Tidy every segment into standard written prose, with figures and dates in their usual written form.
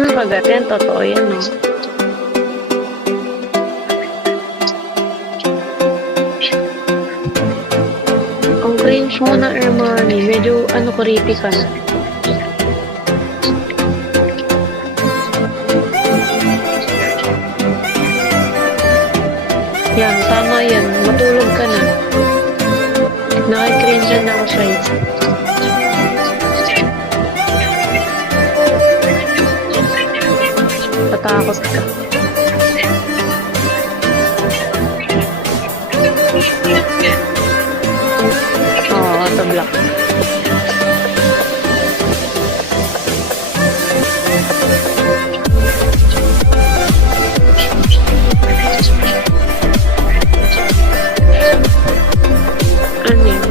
Kagat yan, totoo yan, no? Ang cringe mo na, Armani. Medyo, creepy ka na. Yan, tama yan. Matulog ka na. Nakikringe na ako sa'yo. Patakot ka. Oo, sa block. Ano yun?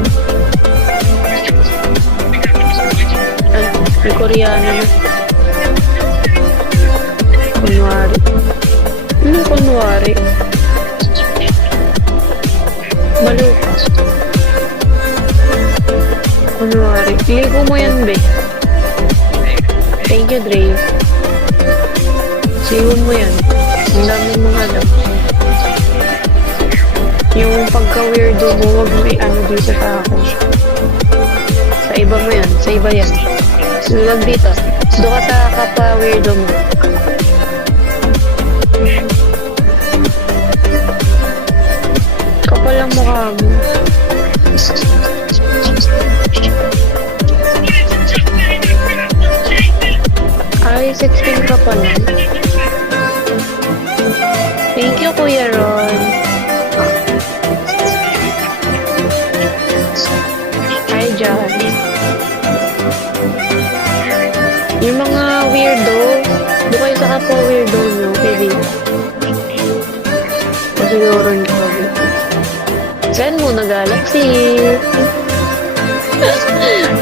May Koreano na. Kunwari. Anong kunwari? Baliw ka. Kunwari. Ligo mo yan, be. Thank you, Dre. Ligo mo yan. Ang dami mong alam. Yung pagka-weirdo mo, wag mo dito sa akin. Sa iba mo yan. Sa iba yan. Wag dito. Doon ka sa kapwa-weirdo mo. Kapal ang mukha mo. Ay, 16 ka pa lang. Thank you, Kuya Ron. Hi, John. Yung mga weirdo, doon kayo sa kapwa-weirdo nyo, pwede. Siguro nyo kami. Saan mo na-galaxy?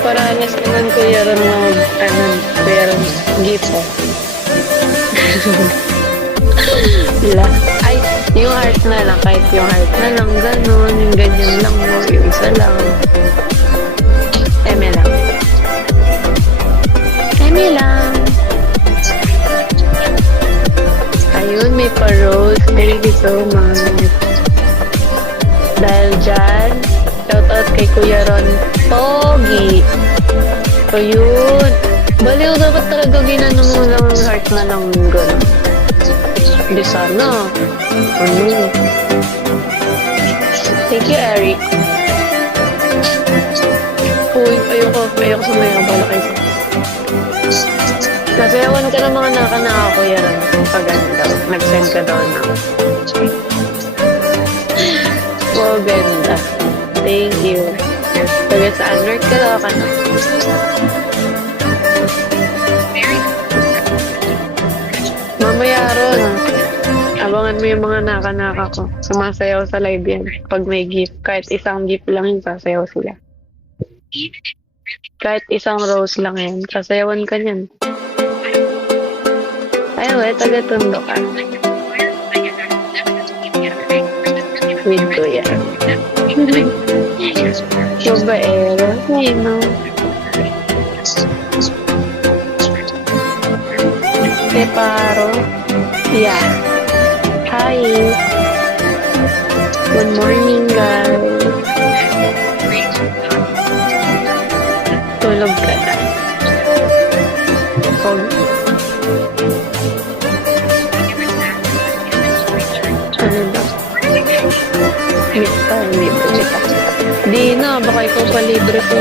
Paranas naman Kuya Ron Kuya Ron gift oh. Ay, yung heart na lang, kahit yung heart na lang, gano'n, yung ganyan lang mo, yung isa lang. Eme lang. Eme lang. Ayun, may pa-rose. Thank you so much. Dahil dyan, shoutout kay Kuya Ron Pogi. So yun. Baliw, dapat talaga ginano mo lang ang heart na lang gano'n. Hindi sana. Ano? Thank you, Eric. Uy, ayoko sumayaw. Bala kayo. Nasayawan ka ng mga naka Kuya Ron. Pag ano daw, nag-send ka daw na. Wow, ganda. Thank you. Taga saan? North ka daw ka na. Mamaya Ron, abangan mo yung mga naka ko. Sumasayaw sa live yan. Pag may gift, kahit isang gift lang yun, sasayaw sila. Kahit isang rose lang yan, sasayawan ka niyan. Ayaw taga-tundo ka. With ko yan. Babaero. Ay, no. Peparo. Yeah. Hi. Good morning, guys. Tulog ka na. Ano ba? Libre pa. Di na, baka ikaw pa libre ko.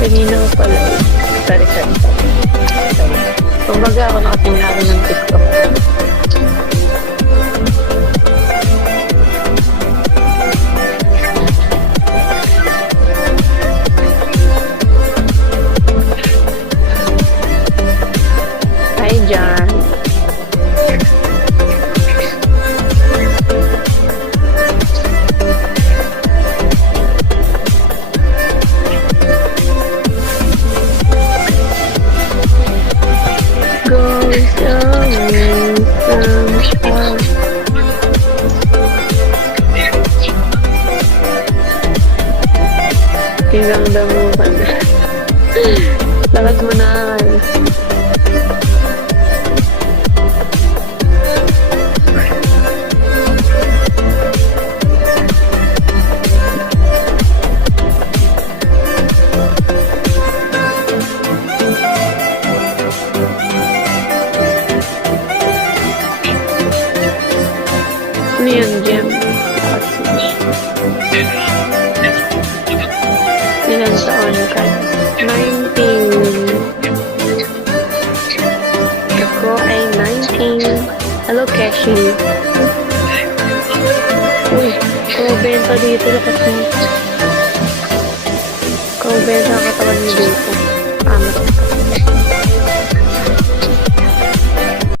Kanina ko pala. Sorry. Kumbaga ako nakatingin ako ng TikTok. Hi, John. Goes away. Talag mo na. Ano yan, Gem? Ilan taon ka? 19. Ako ay 19. Hello, Keshi. Uy, kumabenta dito. Lakas mo. Kumabenta ang katawan mo dito. Amat.